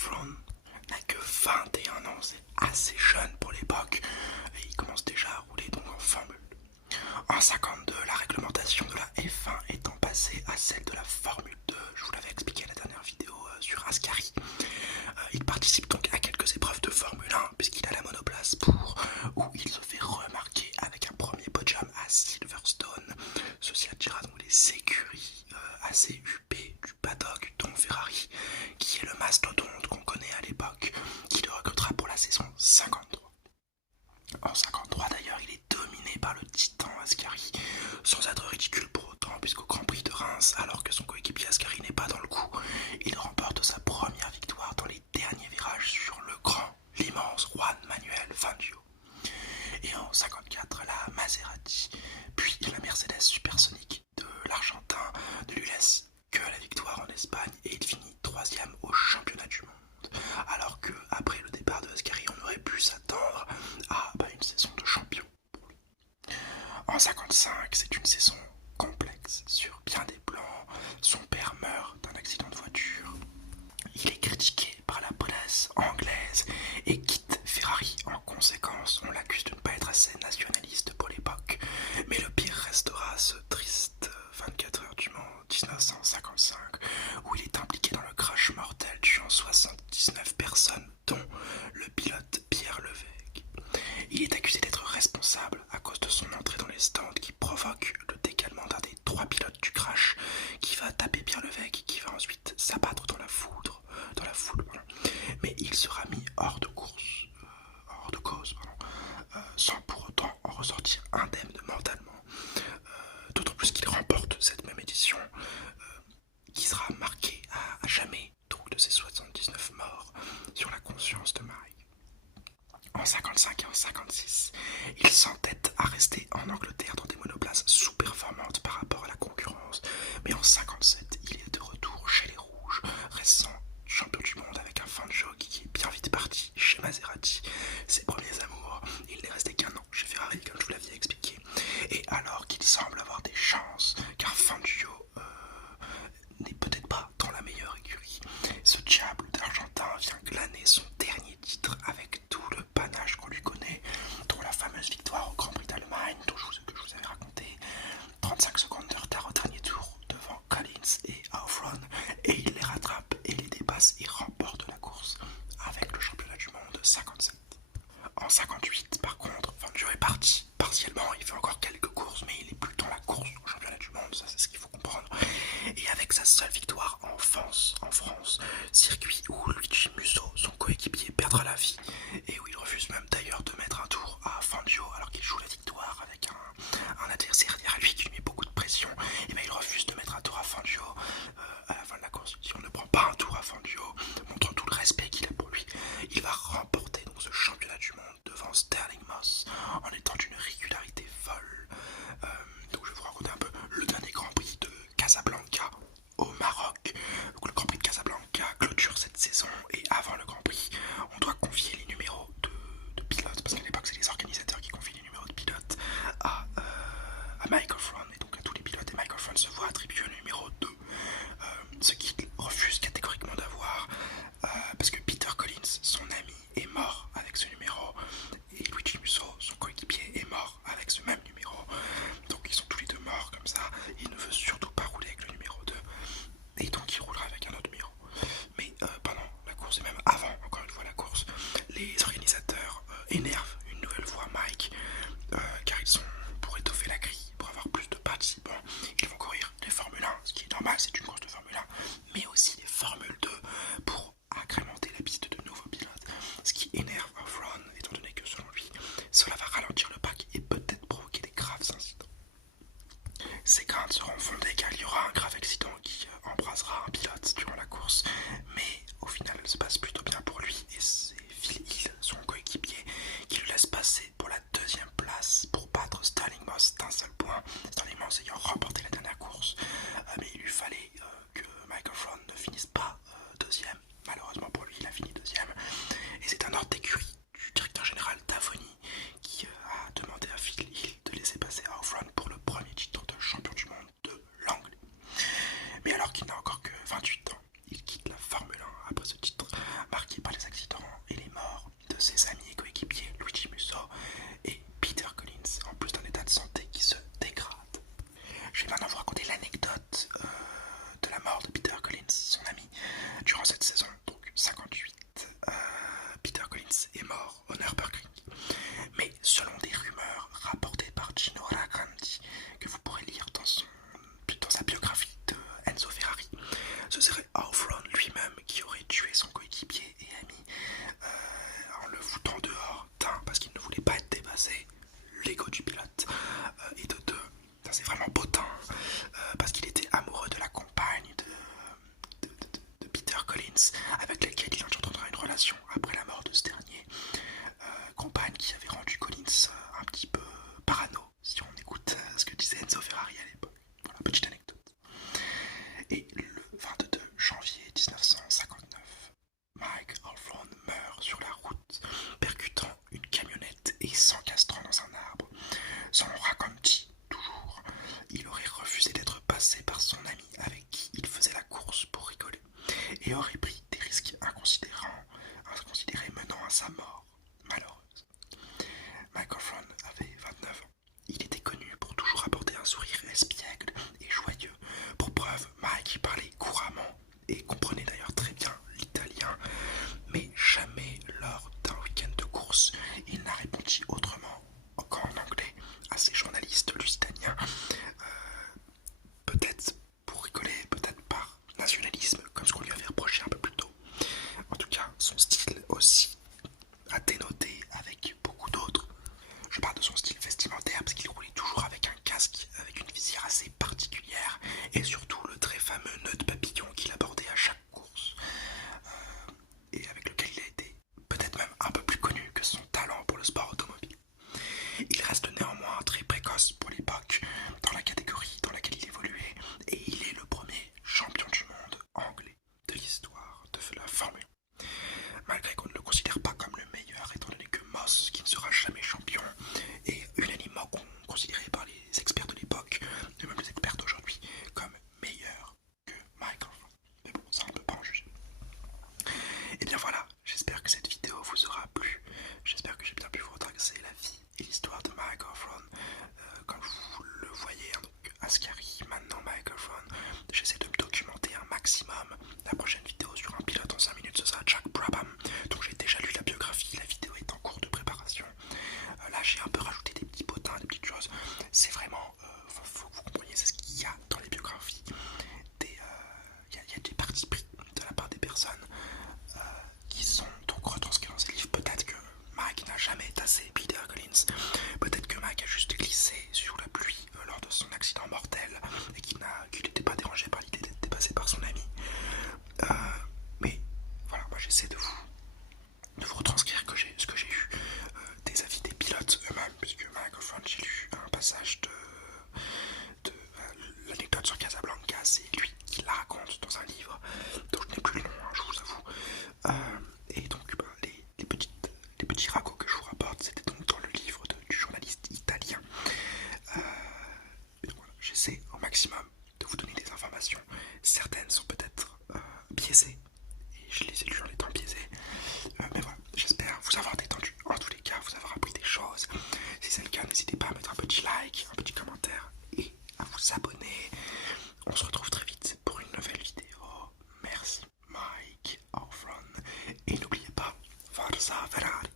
Froome n'a que 21 ans, c'est assez jeune pour l'époque, et il commence déjà à rouler donc en Formule. En 52, la réglementation de la F1 étant passée à celle de la Formule 2, je vous l'avais expliqué à la dernière vidéo sur Ascari. Il participe donc à quelques épreuves de Formule 1 puisqu'il a la monoplace où il se fait remarquer avec un premier podium à Silverstone. Ceci attirera donc les écuries assez huppées du paddock, dont Ferrari, qui est le mastodonte qu'on connaît à l'époque, qui le recrutera pour la saison 53. En 53 d'ailleurs, il est dominé par le titan Ascari, sans être ridicule pour autant, puisqu'au Grand Prix de Reims, alors que son coéquipier Ascari n'est pas dans le coup, il remporte sa première victoire dans les derniers virages sur le grand, l'immense Juan Manuel Fangio. Et en 54, la Maserati, puis la Mercedes supersonique de l'Argentin ne lui laisse que la victoire en Espagne et il finit 3e au championnat du monde. Alors que après le départ de Ascari, on aurait pu s'attendre à une saison de champion pour lui. En 55, c'est une saison complexe sur bien des plans. Son père meurt d'un accident de voiture. Il est critiqué par la presse anglaise et quitte Ferrari. En conséquence, on l'accuse de ne pas être assez nationaliste pour l'époque. Mais le pire restera ce triste 24 heures du Mans 1955 où il est impliqué dans le crash mortel tuant 79 personnes dont le pilote Pierre Levègue. Il est accusé d'être responsable à cause de son entrée dans les stands qui provoque le décalement d'un des 3 pilotes du crash qui va taper Pierre Levègue qui va ensuite s'abattre dans la foule. Mais il sera mis hors de cause, sans pour autant en ressortir indemne mentalement. D'autant plus qu'il remporte cette même édition qui sera marquée à jamais donc de ces 79 morts sur la conscience de Mike. En 55 et en 56, il s'entête à rester en Angleterre dans des monoplaces sous-performantes par rapport à la concurrence, mais en 57, il est de retour chez les Rouges, restant champion du monde avec un Fangio qui est bien vite parti chez Maserati. Ses premiers amours, il n'est resté qu'un an chez Ferrari comme je vous l'avais expliqué. Et alors qu'il semble avoir des chances, car Fangio n'est peut-être pas dans la meilleure écurie, ce diable d'Argentin vient glaner son dernier titre avec tout le panache qu'on lui connaît, dont la fameuse victoire au Grand Prix d'Allemagne que je vous avais raconté, 35 secondes de retard au dernier tour devant Collins et Aufron, et il les rattrape et les dépasse et remporte la course avec le championnat du monde 57. En 58, par contre, Fangio est parti partiellement, il fait encore quelques courses, mais il est plus dans la course au championnat du monde, ça c'est ce qu'il faut comprendre. Et avec sa seule victoire en France, circuit où Luigi Musso, son coéquipier, perdra la vie, et où il refuse même d'ailleurs de mettre un tour à Fangio alors qu'il joue la victoire avec un adversaire derrière lui qui lui met beaucoup de pression, et bien il refuse de mettre un tour à Fangio à la fin de la course. Si on ne prend pas un tour à Fangio, montrant tout le respect qu'il a pour lui, il va remporter donc ce championnat du monde devant Sterling Moss en étant d'une régularité folle. Donc je vais vous raconter un peu le dernier Grand Prix de Casablanca au Maroc. Donc le Grand Prix de Casablanca clôture cette saison et avant le Grand Prix, on doit confier les numéros de pilotes, parce qu'à l'époque c'est les organisateurs qui confient les numéros de pilotes à Michael Froome et donc à tous les pilotes, et Michael Froome se voit attribuer le numéro 2, ce qu'il refuse catégoriquement d'avoir parce que Peter Collins, son ami, est mort avec ce numéro et Luigi Musso, son coéquipier, est mort avec ce même numéro. Donc ils sont tous les deux morts comme ça. Il ne veut surtout pas rouler avec le numéro 2 et donc il roulera avec un autre numéro. Mais pendant la course et même avant, encore une fois la course, les organisateurs énervent une nouvelle fois Mike car ils sont pour étoffer la grille, pour avoir plus de participants. Ils vont courir les Formule 1, ce qui est normal, c'est une course de Formule 1, mais aussi les Formule 2 pour agrémenter la piste de nouveaux pilotes, ce qui énerve Aufron étant donné que selon lui, cela va ralentir le pack et peut-être provoquer des graves incidents. Ces craintes seront fondées car il y aura un grave accident qui embrasera un pilote durant la course, mais au final elle se passe plutôt bien pour lui et c'est Phil Hill, son coéquipier, qui le laisse passer pour la 2e place pour battre Sterling Moss d'un seul point, Sterling Moss ayant remporté la dernière course, mais il lui fallait que Michael Froome ne finisse pas 2e, avec laquelle il entretiendra une relation après la mort de ce dernier, compagne qui avait rendu Collins un petit peu parano, si on écoute ce que disait Enzo Ferrari à l'époque. Voilà, petite anecdote. Et le 22 janvier 1959, Mike Oldfield meurt sur la route, percutant une camionnette et s'encastrant dans un arbre. Selon Raconti, toujours, il aurait refusé d'être passé par son ami avec qui il faisait la course pour rigoler, et aurait pris des risques inconsidérés menant à sa mort malheureuse. Mike Oldfield avait 29 ans. Il était connu pour toujours apporter un sourire espiègle et joyeux. Pour preuve, Mike parlait couramment et comprenait d'ailleurs très bien l'italien, mais jamais lors d'un week-end de course, il n'a répondu autrement qu'en anglais à ces journalistes lusitaniens, peut-être pour rigoler, peut-être par nationalisme, comme ce qu'on lui avait reproché un peu plus tôt. En tout cas, son style aussi a dénoté avec beaucoup d'autres. Je parle de son style vestimentaire parce qu'il roulait toujours avec un casque, avec une visière assez particulière, et surtout le très fameux nœud de papillon qu'il abordait à chaque course, et avec lequel il a été peut-être même un peu plus connu que son talent pour le sport automobile. Il reste néanmoins très précoce pour l'époque dans la catégorie dans laquelle il évoluait, et il est le premier champion du monde anglais de l'histoire de la Formule 1. Malgré qu'on ne le considère pas comme le meilleur, étant donné que Moss, qui ne sera jamais champion, est unanimement considéré par les experts de l'époque, et même les experts d'aujourd'hui, comme meilleur que Michael. Mais bon, ça on ne peut pas en juger. Et bien voilà, j'espère que cette vidéo vous aura plu. J'espère que j'ai bien pu vous retracer la vie et l'histoire de Mike Oldfield. Comme vous le voyez, hein, donc Ascari, maintenant Mike Oldfield. J'essaie de me documenter un maximum. La prochaine vidéo sur un pilote en 5 minutes, ce sera Jack Brabham. Donc j'ai déjà lu la biographie, la vidéo est en cours de préparation. Là j'ai un peu rajouté des petits potins, des petites choses. C'est vraiment, faut que vous compreniez, c'est ce qu'il y a dans les biographies. Il y a des partis pris de la part des personnes qui sont donc retranscrits dans ces livres. Peut-être que Mike n'a jamais tassé Peter Collins, peut-être que Mike a juste glissé sous la pluie lors de son accident mortel et qu'il n'était pas dérangé par l'idée d'être dépassé par son ami. Mais voilà, moi j'essaie de vous retranscrire ce que j'ai eu des avis des pilotes eux-mêmes, puisque Mike Oldfield, j'ai lu un passage de l'anecdote sur Casablanca, c'est lui qui la raconte dans un livre dont je n'ai plus le nom, hein, je vous avoue. Et donc les petits ragots que je vous rapporte, c'était donc dans le livre du journaliste italien. Et donc voilà, j'essaie au maximum de vous donner des informations. Certaines sont peut-être biaisées, et je les ai lues en étant biaisées. Mais voilà, j'espère vous avoir détendu. En tous les cas, vous avoir appris des choses. Si c'est le cas, n'hésitez pas à mettre un petit like, un petit commentaire et à vous abonner. On se retrouve très vite pour une nouvelle vidéo. Merci, Mike Oldfield. Et n'oubliez pas, Forza Ferrari.